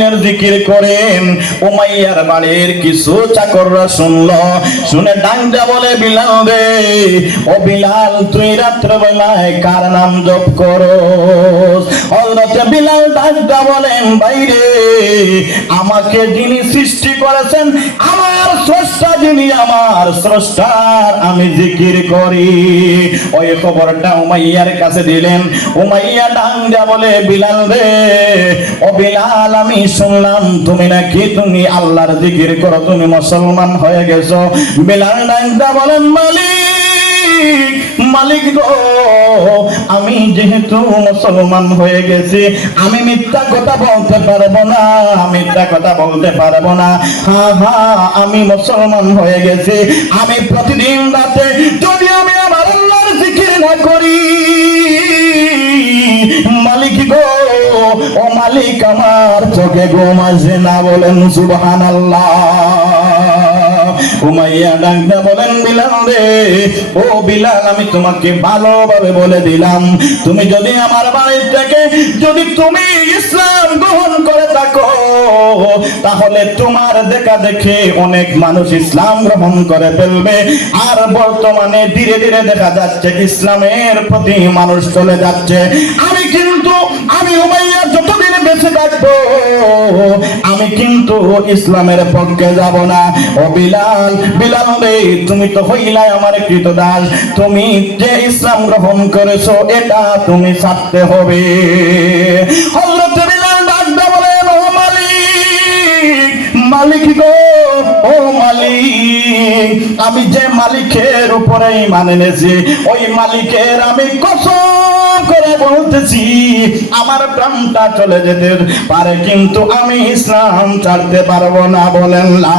আলামিনের জিকির করেন। উমাইয়ার বাড়ির কিছু চাকররা শুনলো। শুনে ডাঙ্গা বলে, বিলাল রে, ও বিলাল, তুই রাত্রে বেলায় কার নাম জপ করো বিলাল ডাঙ্গা বলেন বাইরে আমাকে যিনি সৃষ্টি করেছেন, আমার স্রষ্টা যিনি, আমার স্রষ্টার আমি জিকির করি। ওই খবরটা উমাইয়ার কাছে দিলেন। উমাইয়া ডাঙ্গা বলে, বিলাল রে, ও বিলাল, আমি শুনলাম, তুমি নাকি তুমি আল্লাহর জিকির করো, তুমি মুসলমান হয়ে গেছো। বিলাল বলেন, মালিক মালিক গো, আমি যেহেতু মুসলমান হয়ে গেছি, আমি মিথ্যা কথা বলতে পারব না, মিথ্যা কথা বলতে পারব না। হা হা, আমি মুসলমান হয়ে গেছি। আমি প্রতিদিন রাতে যদি আমি ও মালিক আমার, চোখে ঘুম আসে না বলেন সুবহান উমাইয়া ডাকতে বলেন, বিলাল রে, ও বিলাল, আমি তোমাকে ভালোভাবে বলে দিলাম, তুমি যদি আমার বাড়ির থেকে, যদি তুমি ইসলাম গ্রহণ তাহলে তোমার দেখা দেখে অনেক মানুষ ইসলাম গ্রহণ করে ফেলবে। আর বর্তমানে ধীরে ধীরে দেখা যাচ্ছে ইসলামের প্রতি মানুষ চলে যাচ্ছে। আমি কিন্তু, আমি উমাইয়া যতদিন বেঁচে থাকব, আমি কিন্তু ইসলামের পক্ষে যাব না। ও বিলাল বিলাল রে, তুমি তো হইলাই আমার কৃত দাস তুমি যে ইসলাম গ্রহণ করেছ, এটা তুমি ছাড়তে হবে। হযরত বিলাল মালিক গো, ও মালিক। আমি যে মালিকের উপরে মানে এনেছি, ওই মালিকের আমি কসম করে বলতেছি, আমার প্রাণটা চলে যেতে পারে, কিন্তু আমি ইসলাম ছাড়তে পারব না বলেন, লা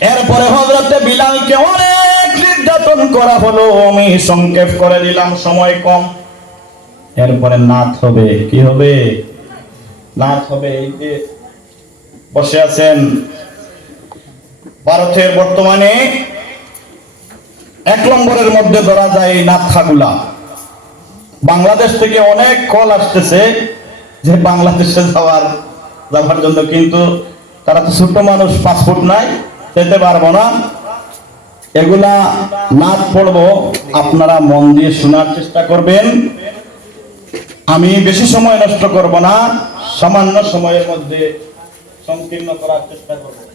এরপরে হযরতে বিলালকে অনেক নির্যাতন করা হলো, আমি সংক্ষেপ করে দিলাম, সময় কম। এরপরে নাথ হবে, কি হবে? নাথ হবে, এই যে বসে আছেন ভারতের বর্তমানে এক নম্বরের মধ্যে ধরা যায় এই নাথাগুলা বাংলাদেশ থেকে অনেক কল আসতেছে যে বাংলাদেশে যাওয়ার যাওয়ার জন্য, কিন্তু তারা তো ছোট মানুষ পাসপোর্ট নাই। যেতে পারব না। এগুলা নাচ পড়ব, আপনারা মন দিয়ে শোনার চেষ্টা করবেন। আমি বেশি সময় নষ্ট করব না, সামান্য সময়ের মধ্যে সংকীর্ণ করার চেষ্টা করব।